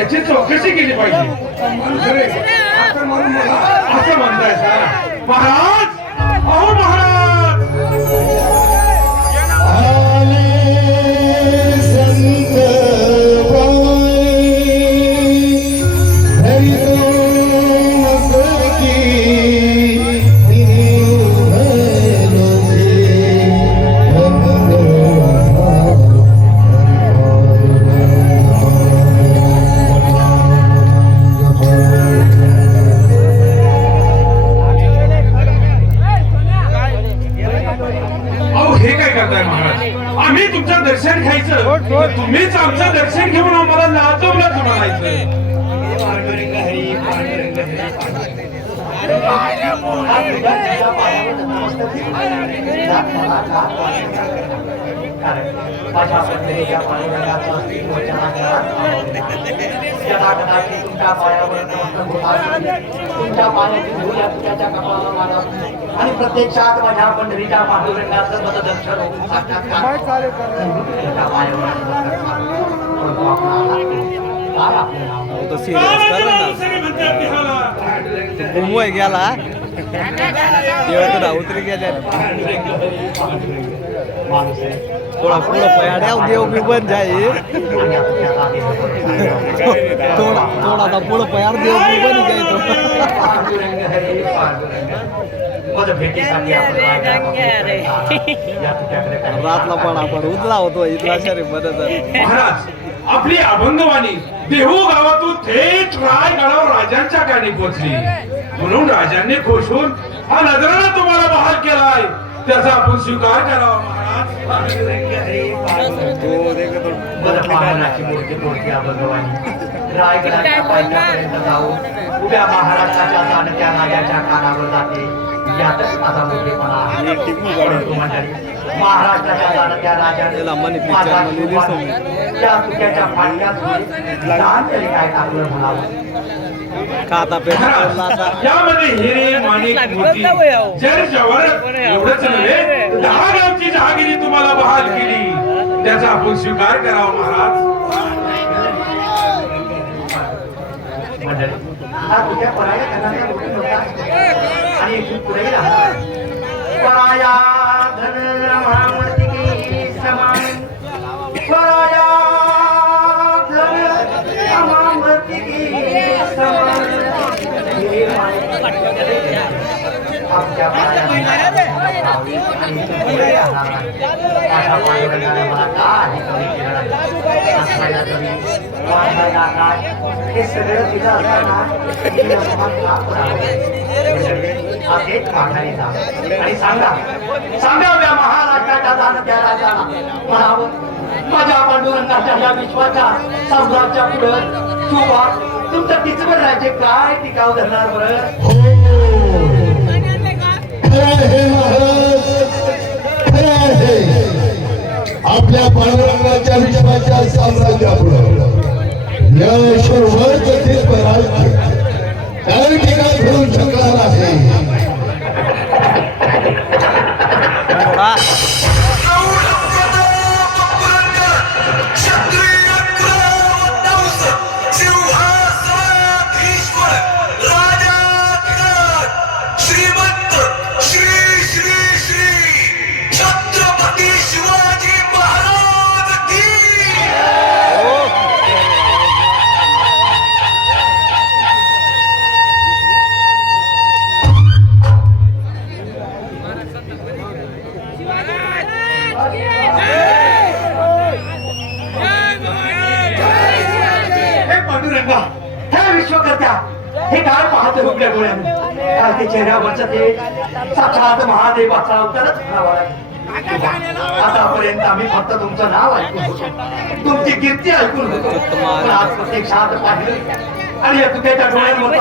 याची चौकशी केली पाहिजे. असं म्हणताय का तुमच्या पायावर. तुमच्या पायाची धूळ या तुझ्याच्या कपाळाला लागा. आणि प्रत्यक्षात माझ्या पंढरीच्या पांडुरंगाचं होऊन तुझ्या पायावर तो सिरियस कर ना गेला देव उतरी गेल्या थोडा पुढं पयाड्या देव बी बंद नको. थोडा थोडासा पुढं पयाड देव बी बंद जाईल तो रातला पण आपण उचला होतो इथला शरीर मदत आपली अभंगवाणी देहू गावातून थेट रायगडावर राजांच्या गाडी पोहोचली. म्हणून राजांनी खुश होऊन हा नजराला तुम्हाला बहाल केलाय. त्याचा आपण स्वीकार करावा रायगडाच्या पायथ्यापर्यंत जाऊन उभ्या महाराष्ट्राच्या जाणत्या नाग्याच्या कानावर जाते. यातच माझा मोठेपणा आहे. महाराष्ट्राच्या जाणत्या त्याला मनी राजाने picture माझा मध्ये शिवबाने दिसून या तुझ्याच्या फाटक्यात लहान तरी काय टाकलं म्हणावं? खाता पेट पडला आता? महाराज यामध्ये हिरे माणिक मोती जर जवळ एवढंच नव्हे दहा गावची जहागिरी तुम्हाला बहाल केली. त्याचा आपण स्वीकार करावा महाराज. आणि हे सगळं तिथं असताना आणि सांगा सांगाव्या या महाराष्ट्राच्या जाणत्या राजाला म्हणावं माझ्या पांडुरंगाच्या या विश्वाच्या साम्राज्या पुढं शोभा तुमचं तिचवर राज्य काय टिकाव धरणार बरं? हो. हे महाराज खरं आहे. आपल्या पांडुरंगाच्या विश्वाच्या साम्राज्यापुढं या सर्वच ते काही ठिकाण घेऊ शकणार आहे. साक्षात महादेवाचा अवतारच म्हणावा आतापर्यंत आम्ही फक्त तुमचं नाव ऐकून होतो. तुमची कीर्ती ऐकून होतो. पण आज प्रत्यक्षात पाहिलं. आणि या तुझ्या डोळ्यांवर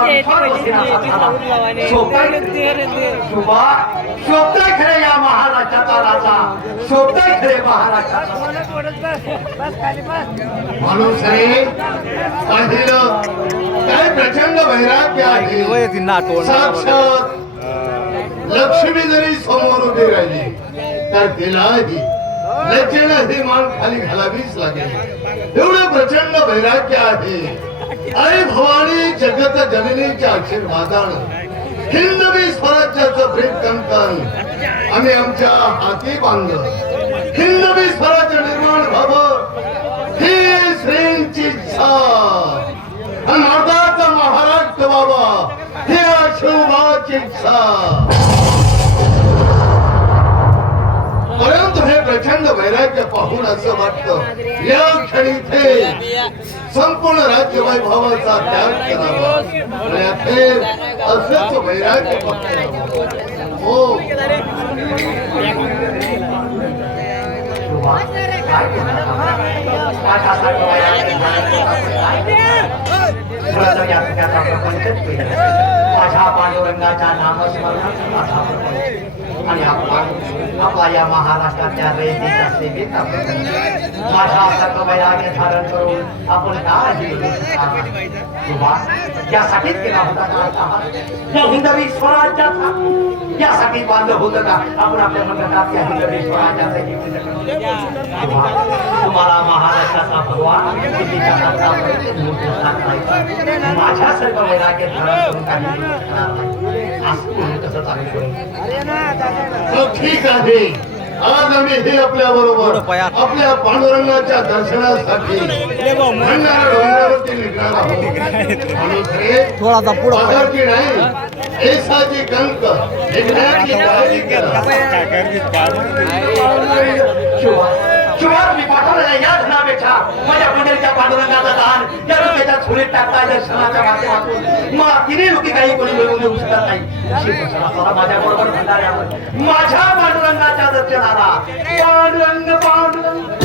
शुभा शोभताय खरे या महाराष्ट्राचा राजा. शोभताय खरे महाराष्ट्राचा माणूस रे पाहिलं? काय प्रचंड वैराग्य आहे. साक्षात लक्ष्मी जरी समोर उभी राहिली तर तिलाही लचेन हे मान खाली घालावीच लागेल. एवढं प्रचंड वैराग्य आहे. आई भवानी जगत जननीच्या आशीर्वादानं हिंदवी स्वराज्याचं प्रेम कंकण आम्ही आमच्या हाती बांधलं. हिंदवी स्वराज्य निर्माण व्हावं ही श्रींची इच्छा. आणि महाराष्ट्र व्हावा ही शिवबाची इच्छा. प्रचंड वैराग्य पाहून असं वाटतं. या क्षणी ते संपूर्ण राज्य वैभवाचा त्याग करावा. असंच वैराग्य हो. पांडुरंगाच्या माझा आणि आपण आपला या महाराष्ट्राच्या रेतीच्या सेवेत आपण करतो. माझ्यासारखं धारण करून आपण काय किंवा यासाठीच केला होता का या हिंदवी स्वराज्याचा. यासाठी बांधलं होतं का? आपण आपल्या मंडळात हिंदवी तुम्हाला महाराष्ट्राचा भगवान माझ्या सर्व वैराग्य धारण करून काही ठीक आहे. आज आम्ही हे आपल्या बरोबर. आपल्या पांडुरंगाच्या दर्शनासाठी डोंगरावरती निघणार आहोत. पुढं नाही एसाची कंक निघण्याची काळजी करा शिवा शिवा मी पाठवलेल्या या धनापेक्षा माझ्या मंडळीच्या पांडुरंगाचा दान या रुपयाच्या झोळीत टाकता दर्शनाच्या माध्यमातून. मला तिन्ही लोक काही कोणी मिळवून देऊ शकत नाही. माझ्या बरोबर भंडाऱ्यावर माझ्या पांडुरंगाच्या दर्शनाला. पांडुरंग पांडुरंग.